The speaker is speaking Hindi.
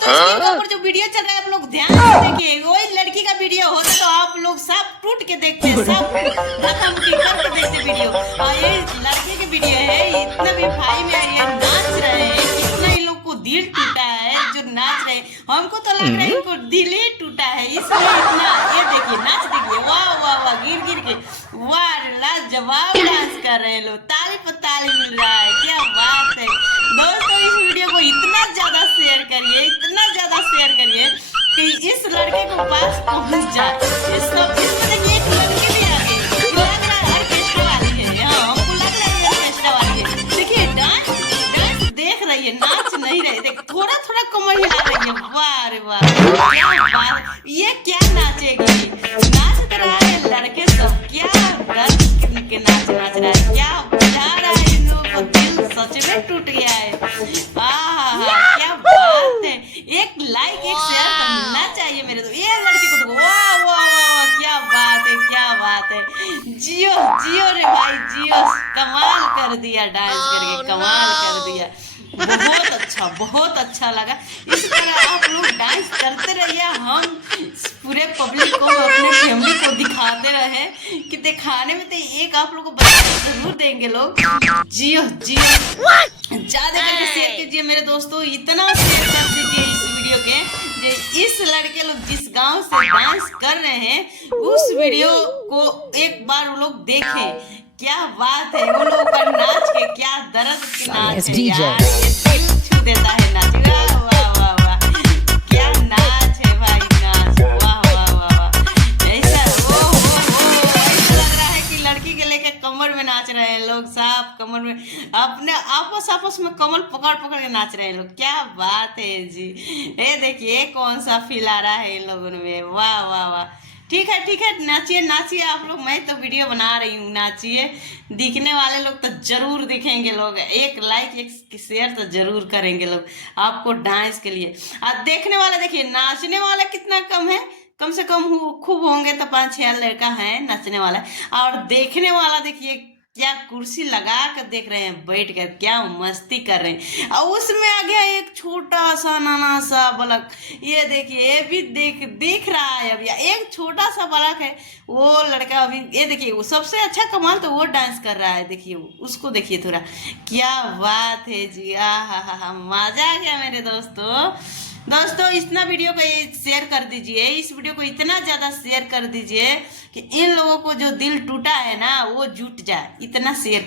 स्क्रीन के ऊपर जो वीडियो चल रहा है आप लोग ध्यान से देखिए, वही लड़की का वीडियो होता तो आप लोग सब टूट के देखते, सब धक्का-मुक्की करके देखते वीडियो। और ये लड़के की वीडियो है, इतना भी भाई में ये नाच रहे हैं, कितना इन लोग को दिल टूटा है जो नाच रहे हैं। हमको तो लग रहा है इनको दिल ही टूटा है, इसलिए इतना ये देखिए नाच देखिए, वाह वाह वाह, गिर गिर के वाह लाजवाब डांस कर रहे हैं लोग, ताली पर ताली मिल रहा है, क्या बात है दोस्तों। इस वीडियो को इतना ज्यादा शेयर करिए, इतना ज्यादा शेयर करिए कि इस लड़के को पास पहुंच जाए। इसमें देखिए एक लड़की भी आ गई, लग रहा है ऑर्केस्ट्रा वाली है, हाँ हमको लग रहा है ऑर्केस्ट्रा वाली है। देखिए डांस डांस देख रही है, नाच नहीं रही, देख थोड़ा थोड़ा कमर हिला रही है, वाह रे वाह, क्या बात, ये क्या नाचेगी, नाच तो रहा है लड़के सब, क्या दर्द के नाच नाच रहा है, क्या बजा रहा है, इन लोगों को दिल सच में टूट गया है। क्या बात है, एक लाइक एक शेयर करना चाहिए मेरे तो, ये लड़के को तो वाह वाह वाह, क्या बात है, क्या बात है, जियो जियो रे भाई जियो, कमाल कर दिया डांस करके, कमाल कर दिया, बहुत अच्छा लगा। इस तरह आप लोग डांस करते रहिए, हम पूरे पब्लिक को अपने फैमिली को दिखाते रहे कि दिखाने में तो एक आप लोग को बता जरूर देंगे लोग। जियो जियो, ज्यादा करके शेयर कीजिए मेरे दोस्तों, इतना शेयर कर दीजिए इस वीडियो के, इस लड़के लोग जिस गांव से डांस कर रहे हैं उस वीडियो को एक बार वो लोग देखें, क्या बात है, वो लोग का नाच के क्या दर्द की नाच है यार, ये दिल छू देता है नाच, वाह वाह वाह वाह, क्या नाच है भाई, नाच, वाह वाह वाह वाह, ऐसा ऐसा लग रहा है कि लड़की के लेके कमर में नाच रहे हैं लोग, साफ कमर में अपने आपस में कमर पकड़ पकड़ के नाच रहे हैं लोग, क्या बात है जी। ये देखिए कौन सा फील आ रहा है इन लोगों में, वाह वाह वाह, ठीक है नाचिए नाचिए आप लोग, मैं तो वीडियो बना रही हूँ, नाचिए, दिखने वाले लोग तो जरूर दिखेंगे लोग, एक लाइक एक शेयर तो जरूर करेंगे लोग आपको डांस के लिए। और देखने वाला देखिए, नाचने वाला कितना कम है, कम से कम खूब होंगे तो 5-6 लड़का है नाचने वाला, और देखने वाला देखिए क्या कुर्सी लगा कर देख रहे हैं, बैठ कर क्या मस्ती कर रहे हैं। और उसमें आ गया एक छोटा सा नाना सा बलक, ये देखिए ये भी दिख रहा है अभी, एक छोटा सा बलक है वो लड़का अभी, ये देखिए वो सबसे अच्छा कमाल तो वो डांस कर रहा है, देखिए उसको देखिए थोड़ा, क्या बात है जी, हा मजा आ गया मेरे दोस्तों इतना वीडियो को शेयर कर दीजिए, इस वीडियो को इतना ज़्यादा शेयर कर दीजिए कि इन लोगों को जो दिल टूटा है ना वो जुट जाए, इतना शेयर